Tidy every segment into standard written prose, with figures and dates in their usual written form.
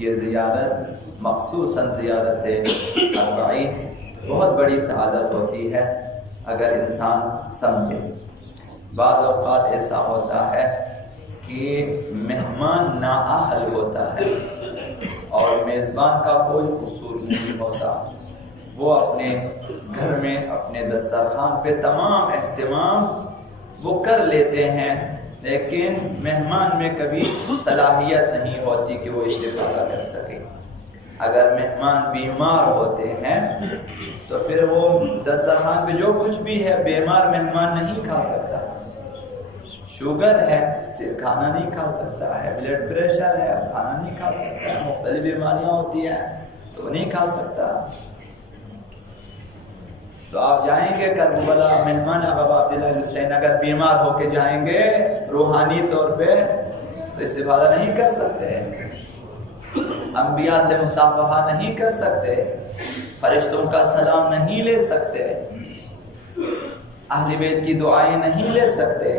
یہ زیارت مخصوصاً زیارت اربعین بہت بڑی سعادت ہوتی ہے اگر انسان سمجھے۔ بعض اوقات ایسا ہوتا ہے کہ مہمان نااہل ہوتا ہے اور میزبان کا کوئی قصور نہیں ہوتا، وہ اپنے گھر میں اپنے دسترخوان پہ تمام اہتمام وہ کر لیتے ہیں، لیکن مہمان میں کبھی صلاحیت نہیں ہوتی کہ وہ استفادہ کر سکے۔ اگر مہمان بیمار ہوتے ہیں تو پھر وہ دسترخوان پہ جو کچھ بھی ہے بیمار مہمان نہیں کھا سکتا۔ شوگر ہے کھانا نہیں کھا سکتا ہے، بلڈ پریشر ہے کھانا نہیں کھا سکتا ہے، مختلف بیماریاں ہوتی ہیں تو وہ نہیں کھا سکتا۔ تو آپ جائیں گے کربلا، مہمان بابا عبداللہ حسین اگر بیمار ہو کے جائیں گے روحانی طور پہ تو استفادہ نہیں کر سکتے، انبیاء سے مصافحہ نہیں کر سکتے، فرشتوں کا سلام نہیں لے سکتے، اہل بیت کی دعائیں نہیں لے سکتے،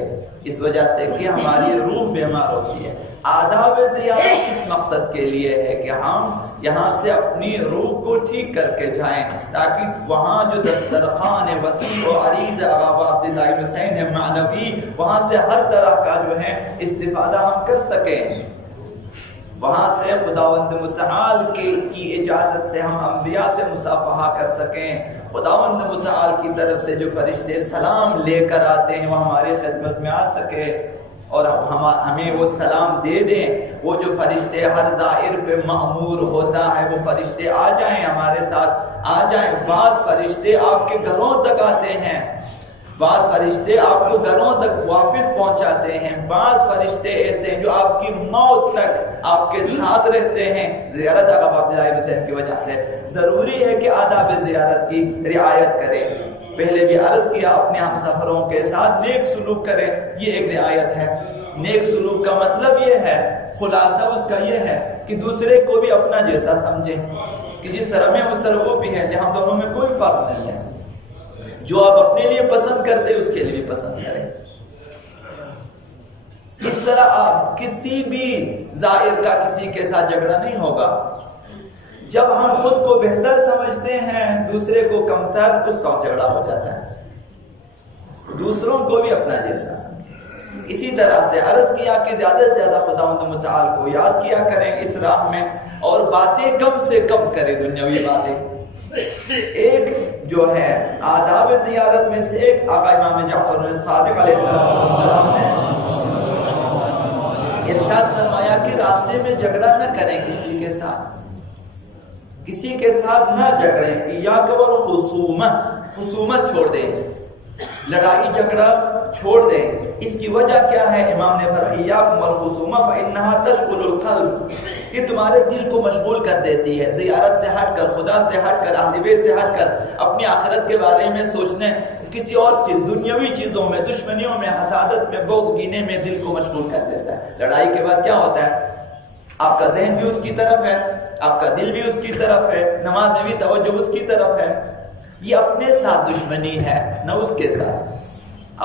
اس وجہ سے کہ ہماری روح بیمار ہوتی ہے۔ آداب زیارت اس مقصد کے لیے ہے کہ ہم یہاں سے اپنی روح کو ٹھیک کر کے جائیں تاکہ وہاں جو دسترخوان وسیع و عریض آقا عبداللہ حسین ہے معنوی، وہاں سے ہر طرح کا جو ہے استفادہ ہم کر سکیں، وہاں سے خداوند متعال کی اجازت سے ہم انبیاء سے مصافحہ کر سکیں، خداوند متعال کی طرف سے جو فرشتے سلام لے کر آتے ہیں وہ ہماری خدمت میں آ سکے اور ہمیں وہ سلام دے دیں۔ وہ جو فرشتے ہر زائر پہ مأمور ہوتا ہے وہ فرشتے آ جائیں، ہمارے ساتھ آ جائیں۔ بعض فرشتے آپ کے گھروں تک آتے ہیں، بعض فرشتے آپ کو گھروں تک واپس پہنچاتے ہیں، بعض فرشتے ایسے ہیں جو آپ کی موت تک آپ کے ساتھ رہتے ہیں زیارت آقا عبداللہ حسین کی وجہ سے۔ ضروری ہے کہ آداب زیارت کی رعایت کریں۔ پہلے بھی عرض کیا اپنے ہم سفروں کے ساتھ نیک سلوک کریں، یہ ایک رعایت ہے۔ نیک سلوک کا مطلب یہ ہے، خلاصہ اس کا یہ ہے کہ دوسرے کو بھی اپنا جیسا سمجھے کہ جس طرح میں اس طرح وہ بھی ہے، ہم دونوں میں کوئی فرق نہیں ہے، جو آپ اپنے لیے پسند کرتے اس کے لیے بھی پسند کریں۔ اس طرح آپ کسی بھی زائر کا کسی کے ساتھ جھگڑا نہیں ہوگا۔ جب ہم خود کو بہتر سمجھتے ہیں دوسرے کو کمتر، اس کا جھگڑا ہو جاتا ہے۔ دوسروں کو بھی اپنا جیسا سمجھیں۔ اسی طرح سے عرض کیا کہ زیادہ سے زیادہ خداوند متعال کو یاد کیا کریں اس راہ میں، اور باتیں کم سے کم کریں، دنیاوی باتیں۔ ایک جو ہے آداب زیارت میں سے ایک آقا امام جعفر صادق علیہ السلام نے ارشاد فرمایا کہ راستے میں جھگڑا نہ کریں کسی کے ساتھ، کسی کے ساتھ نہ جھگڑیں، ایاک والخصومت، خصومت چھوڑ دیں، لڑائی جھگڑا چھوڑ دیں۔ اس کی وجہ کیا ہے؟ امام نے فرمایا ایاکم والخصومہ فإنها تشغل القلب، یہ تمہارے دل کو مشغول کر دیتی ہے، زیارت سے ہٹ کر، خدا سے ہٹ کر، اہل بیت سے ہٹ کر، اپنی آخرت کے بارے میں سوچنے، کسی اور چیز، دنیاوی چیزوں میں، دشمنیوں میں، حسادت میں، بغض کینے میں دل کو مشغول کر دیتا ہے۔ لڑائی کے بعد کیا ہوتا ہے؟ آپ کا ذہن بھی اس کی طرف ہے، آپ کا دل بھی اس کی طرف ہے، نماز میں بھی توجہ اس کی طرف ہے۔ یہ اپنے ساتھ دشمنی ہے، نہ اس کے ساتھ۔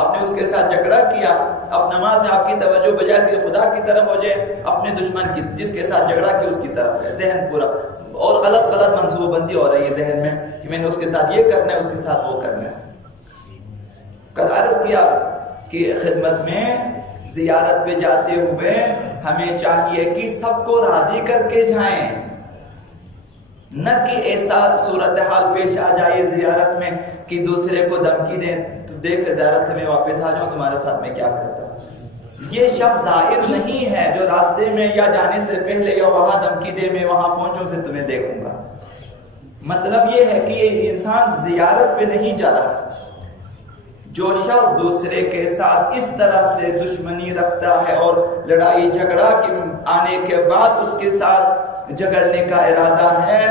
آپ نے اس کے ساتھ جھگڑا کیا، اب نماز میں آپ کی توجہ بجائے کہ خدا کی طرف ہو جائے، اپنے دشمن کی، جس کے ساتھ جھگڑا کیا اس کی طرف ہے، ذہن پورا، اور غلط منصوبہ بندی ہو رہی ہے ذہن میں کہ میں نے اس کے ساتھ یہ کرنا ہے، اس کے ساتھ وہ کرنا ہے۔ کل عرض کیا کہ خدمت میں زیارت پہ جاتے ہوئے ہمیں چاہیے کہ سب کو راضی کر کے جائیں، نہ کہ ایسا صورتحال پیش آ جائے زیارت میں کہ دوسرے کو دھمکی دیں، تو دیکھ زیارت سے میں واپس آ جاؤں، تمہارے ساتھ میں کیا کرتا ہوں۔ یہ شخص زائر نہیں ہے جو راستے میں یا جانے سے پہلے یا وہاں دھمکی دے میں وہاں پہنچوں پھر تمہیں دیکھوں گا۔ مطلب یہ ہے کہ یہ انسان زیارت پہ نہیں جا رہا۔ جو شخص دوسرے کے ساتھ اس طرح سے دشمنی رکھتا ہے اور لڑائی جھگڑا کے آنے کے بعد اس کے ساتھ جھگڑنے کا ارادہ ہے،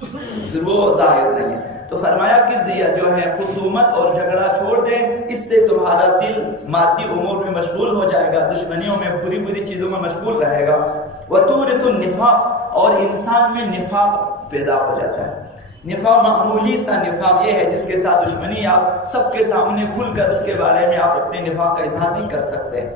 پھر وہ ظاہر نہیں ہے۔ تو فرمایا کہ جو ہے خصومت اور جھگڑا چھوڑ دیں، اس سے تمہارا دل مادی امور میں مشغول ہو جائے گا، دشمنیوں میں، بری چیزوں میں مشغول رہے گا۔ وَتُورِثُ النِّفَاقَ، اور انسان میں نفاق پیدا ہو جاتا ہے۔ نفاق معمولی سا نفاق یہ ہے جس کے ساتھ دشمنی آپ سب کے سامنے کھل کر اس کے بارے میں آپ اپنے نفاق کا اظہار نہیں کر سکتے۔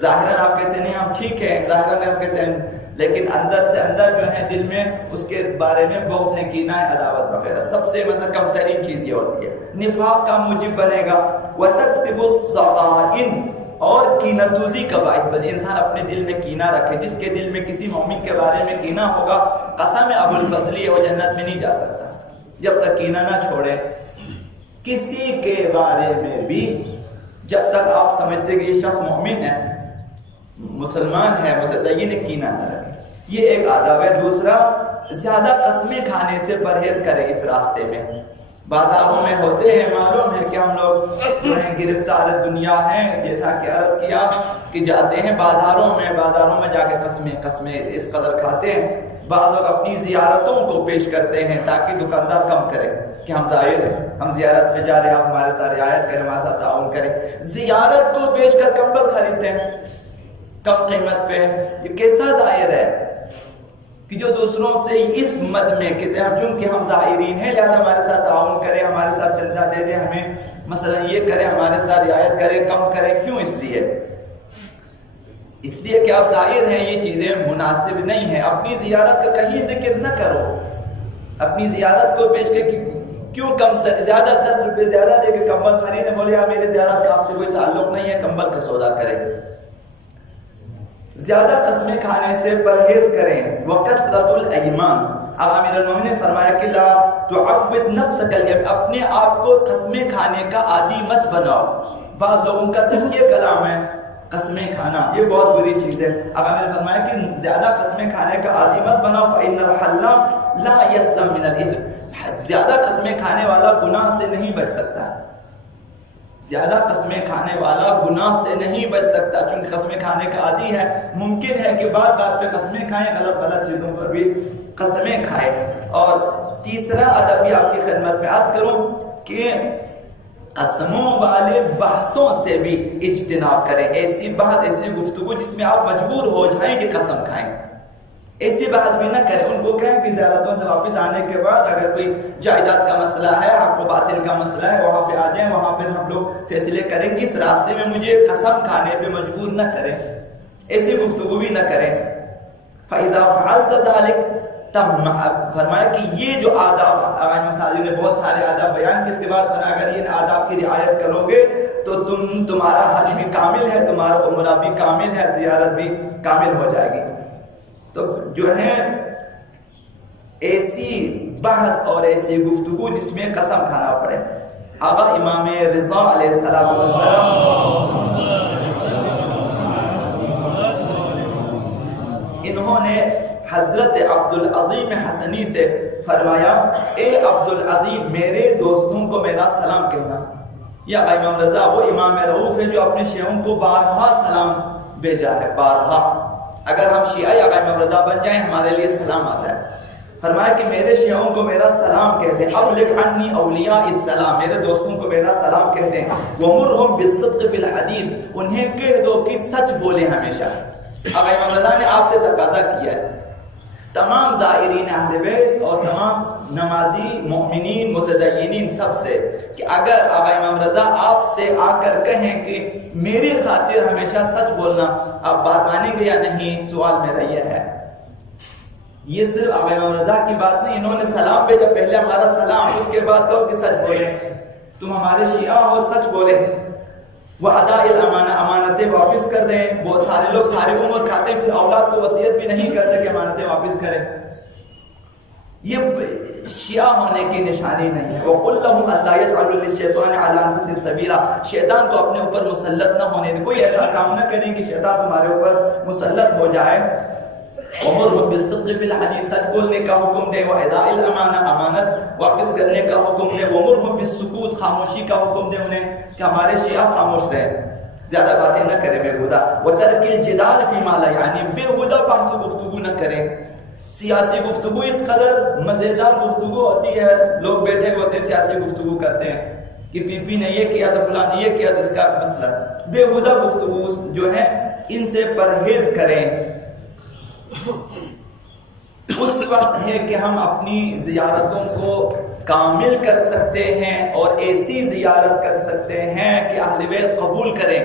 ظاہراً آپ کہتے ہیں ہم ٹھیک ہیں، ظاہراً آپ کہتے ہیں لیکن اندر سے اندر جو ہے دل میں اس کے بارے میں بہت ہے کینہ عداوت وغیرہ. سب سے مثلا کم ترین چیز یہ ہوتی ہے. نفاق کا موجب بنے گا. وَتَكْسِبُ الصَّغَائِنِ اور کینہ توزی کا باعث بنے. انسان اپنے دل میں کینہ رکھے. جس کے دل میں کسی مومن کے بارے میں کینہ ہوگا قسم ابو الفضلی وہ جنت میں نہیں جا سکتا جب تک کینہ نہ چھوڑے کسی کے بارے میں بھی. جب تک آپ سمجھتے کہ یہ شخص مومن ہے مسلمان ہے متدین کینہ نہ رکھے. یہ ایک آداب ہے. دوسرا زیادہ قسمیں کھانے سے پرہیز کرے. اس راستے میں بازاروں میں ہوتے ہیں معلوم ہے کہ ہم لوگ جو ہیں گرفتار دنیا ہیں جیسا کہ عرض کیا کہ جاتے ہیں بازاروں میں جا کے قسمیں اس قدر کھاتے ہیں. بعض لوگ اپنی زیارتوں کو پیش کرتے ہیں تاکہ دکاندار کم کرے کہ ہم زائر ہیں ہم زیارت میں جا رہے ہیں آپ ہمارے ساتھ رعایت کریں ہمارے ساتھ تعاون کریں. زیارت کو پیش کر کمبل خریدتے ہیں کم قیمت پہ. یہ کیسا زائر ہے کہ جو دوسروں سے اس مد میں کہ ترجم کہ ہم زائرین ہیں لہذا ہمارے ساتھ تعاون کرے ہمارے ساتھ چندہ دے دے ہمیں مثلا یہ کرے ہمارے ساتھ رعایت کرے کم کرے. کیوں؟ اس لیے کہ آپ زائر ہیں. یہ چیزیں مناسب نہیں ہیں. اپنی زیارت کا کہیں ذکر نہ کرو. اپنی زیارت کو پیش کر کیوں کم زیادہ 10 روپے زیادہ دے کے کمبل خریدے بولے یار میرے زیارت کا آپ سے کوئی تعلق نہیں ہے کمبل کا سودا کرے. زیادہ قسمیں کھانے سے پرہیز کریں. وَكَثْرَةُ الْأَيْمَانِ امیر المومنین نے فرمایا کہ لا تعود نفسک الیمین اپنے آپ کو قسمیں کھانے کا عادی مت بناؤ. بعض لوگوں کا تو یہ کلام ہے قسمیں کھانا یہ بہت بری چیز ہے. امیر نے فرمایا کہ زیادہ قسمیں کھانے کا عادی مت بناؤ. فَإِنَّ الْحَلَّامَ لَا يَسْلَمُ مِنَ الْإِثْمِ زیادہ قسمیں کھانے والا گناہ سے نہیں بچ سکتا. زیادہ قسمیں کھانے والا گناہ سے نہیں بچ سکتا چونکہ قسمیں کھانے کا عادی ہے. ممکن ہے کہ بات پہ قسمیں کھائیں غلط چیزوں پر بھی قسمیں کھائیں. اور تیسرا ادب بھی آپ کی خدمت میں عرض کروں کہ قسموں والے بحثوں سے بھی اجتناب کریں. ایسی بحث ایسی گفتگو جس میں آپ مجبور ہو جائیں کہ قسم کھائیں ایسی بحث بھی نہ کریں. ان کو کہیں کہ زیارتوں سے واپس آنے کے بعد اگر کوئی جائیداد کا مسئلہ ہے حق و باطل کا مسئلہ ہے وہاں پہ آ جائیں وہاں پہ ہم لوگ فیصلے کریں گے. اس راستے میں مجھے قسم کھانے پہ مجبور نہ کریں. ایسی گفتگو بھی نہ کریں. فَإِذَا فَعَلْتَ ذَلِكَ تب فرمایا کہ یہ جو آداب آغاز مساجد نے بہت سارے آداب بیان کیے. اس کے بعد فرمایا اگر یہ آداب کی رعایت کرو گے تو تمہارا حج بھی کامل ہے تمہارا عمرہ بھی کامل ہے زیارت بھی کامل ہو جائے گی. تو جو ہے ایسی بحث اور ایسی گفتگو جس میں قسم کھانا پڑے. آقا امام رضا علیہ السلام انہوں نے حضرت عبدالعظیم حسنی سے فرمایا اے عبدالعظیم میرے دوستوں کو میرا سلام کہنا. یا امام رضا وہ امام رؤوف ہے جو اپنے شیعوں کو بارہا سلام بھیجا ہے. بارہا اگر ہم شیعہ یا امام رضا بن جائیں ہمارے لیے سلام آتا ہے. فرمایا کہ میرے شیعوں کو میرا سلام کہہ دیں. ابلغ عنی اولیاء السلام میرے دوستوں کو میرا سلام کہہ دیں. ومرہم بالصدق فی الحدیث انہیں کہہ دو کہ سچ بولیں ہمیشہ. اب امام رضا نے آپ سے تقاضا کیا ہے تمام زائرین اہل بیت اور تمام نمازی مومنین متدینین سب سے کہ اگر آقا امام رضا آپ سے آ کر کہیں کہ میری خاطر ہمیشہ سچ بولنا آپ بات مانیں گے یا نہیں. سوال میرا یہ ہے. یہ صرف آقا امام رضا کی بات نہیں انہوں نے سلام بھیجا پہلے ہمارا سلام اس کے بعد کہو کہ سچ بولیں تم ہمارے شیعہ ہو سچ بولیں. وَأَدَاءِ الْأَمَانَةِ امانتیں واپس کر دیں. بہت سارے لوگ ساری عمر کھاتے ہیں پھر اولاد کو وصیت بھی نہیں کرتے کہ امانتیں واپس کریں. یہ شیعہ ہونے کی نشانی نہیں ہے. وَقُلْ لَهُمْ أَلَّا يَجْعَلُوا لِلشَّيْطَانِ عَلَىٰ أَنفُسِهِمْ سَبِيلًا شیطان کو اپنے اوپر مسلط نہ ہونے دیں. کوئی ایسا کام نہ کریں کہ شیطان تمہارے اوپر مسلط ہو جائے. وَمُرْهُمْ بِالصِّدْقِ فِي الْحَدِيثِ سچ بولنے کا حکم دے. وَإِدَاءِ الْأَمَانَةِ امانت واپس کرنے کا حکم دے. وَمُرْهُمْ بِالسُّكُوتِ خاموشی کا حکم دے انہیں کہ ہمارے شیعہ خاموش رہے زیادہ باتیں نہ کریں بےہودہ. وَتَرْكِ الْجِدَالِ فِي مَا لَا يَعْنِي بےہودہ بحث و گفتگو نہ کریں. سیاسی گفتگو اس قدر مزیدار گفتگو ہوتی ہے لوگ بیٹھے ہوتے ہیں سیاسی گفتگو کرتے ہیں کہ پی پی نے یہ کیا تو فلاں نے یہ کیا تو اس کا مسئلہ. بےہودہ گفتگو جو ہے ان سے پرہیز کریں. اس وقت ہے کہ ہم اپنی زیارتوں کو کامل کر سکتے ہیں اور ایسی زیارت کر سکتے ہیں کہ اہل بیت قبول کریں.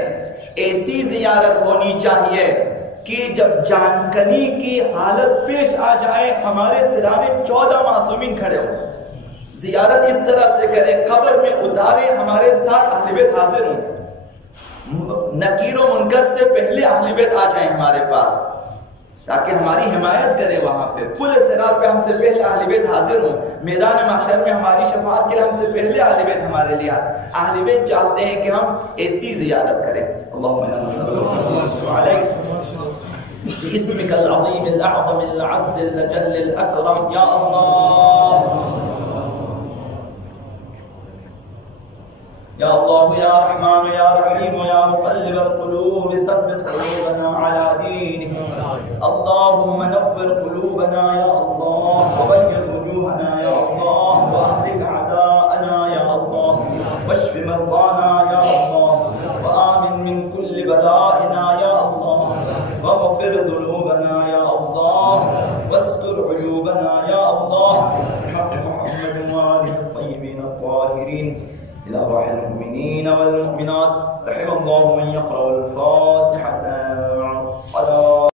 ایسی زیارت ہونی چاہیے کہ جب جان کنی کی حالت پیش آ جائے ہمارے سرانے 14 معصومین کھڑے ہوں، زیارت اس طرح سے کریں، قبر میں اتارے ہمارے ساتھ اہل بیت حاضر ہوں، نکیر و منکر سے پہلے اہل بیت آ جائیں ہمارے پاس تاکہ ہماری حمایت کرے، وہاں پہ پل صراط پہ ہم سے پہلے اہل بیت حاضر ہوں، میدان محشر میں ہماری شفاعت کے لیے ہم سے پہلے اہل بیت ہمارے لیے اہل بیت چاہتے ہیں کہ ہم ایسی زیارت کریں۔ اللہم صل علیک باسمک العظیم الاعظم العز الجل الاکرم، یا اللہ یا اللہ یا رحمان یا رحیم یا مقلب القلوب ثبت قلوبنا على دینک، اللہم نور قلوبنا یا اللہ وبیر وجوہنا یا اللہ واہلک اعداءنا یا اللہ واشف مرضانا یا اللہ وآمن من کل بلائنا یا اللہ واغفر ذنوبنا یا اللہ واستر عیوبنا یا اللہ بحق محمد وآلہ الطیبین الطاہرین إلى روح المؤمنين والمؤمنات، رحم الله من يقرأ الفاتحة مع الصلاة.